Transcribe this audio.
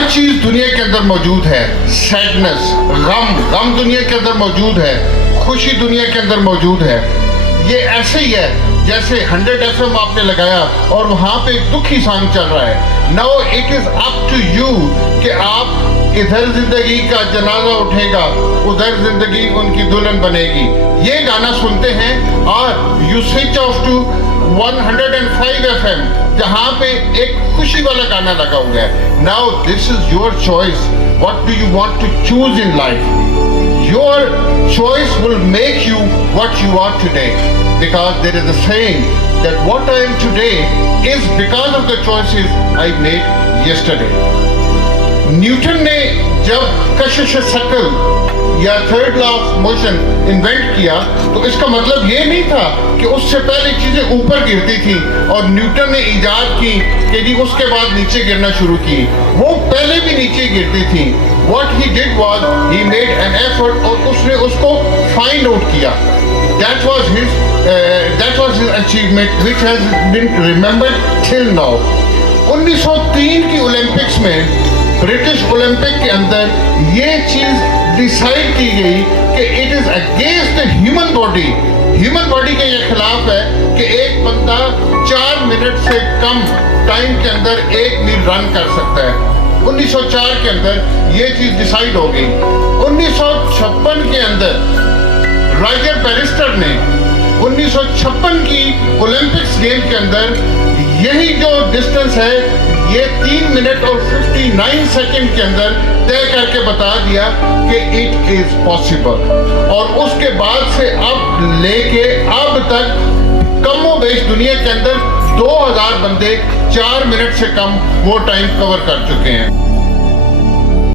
हर चीज दुनिया के अंदर मौजूद है। सैडनेस, गम दुनिया के अंदर मौजूद है, खुशी दुनिया के अंदर मौजूद है। ये ऐसे ही है जैसे 100 FM आपने लगाया और वहां पे एक दुखी सॉन्ग चल रहा है। Now it is up to you कि आप इधर जिंदगी का जनाजा उठेगा, उधर जिंदगी उनकी दुल्हन बनेगी, ये गाना सुनते हैं और you switch off to 105 FM जहां पे एक खुशी वाला गाना लगा हुआ है। Now this is your choice, what do you want to choose in life? Your choice will make you what you are today, because there is a saying that what I am today is because of the choices I made yesterday. Newton ने जब कशिश शकल या third law of motion invent किया तो इसका मतलब ये नहीं था कि उससे पहले चीजें ऊपर गिरती थी और न्यूटन ने इजाद की कि जी उसके बाद नीचे गिरना शुरू की। वो पहले भी नीचे गिरती थी। What he did was he made an effort और उसने उसको फाइंड आउट किया। That was his achievement which has been remembered till now. 1903 की ओलंपिक्स में ब्रिटिश ओलंपिक के अंदर ये चीज डिसाइड की गई कि it is against the human body के ये खिलाफ है कि एक बंदा 4 मिनट से कम टाइम के अंदर 1 मील रन कर सकता है। 1904 के अंदर ये चीज डिसाइड हो गई। 1956 के अंदर रॉजर बैरिस्टर ने 1956 की ओलंपिक्स गेम के अंदर यही जो डिस्टेंस है ये 3 मिनट और 59 सेकंड के अंदर तय करके बता दिया कि इट इज पॉसिबल। और उसके बाद से अब लेके अब तक कमोबेश दुनिया के अंदर 2000 बंदे 4 मिनट से कम वो टाइम कवर कर चुके हैं।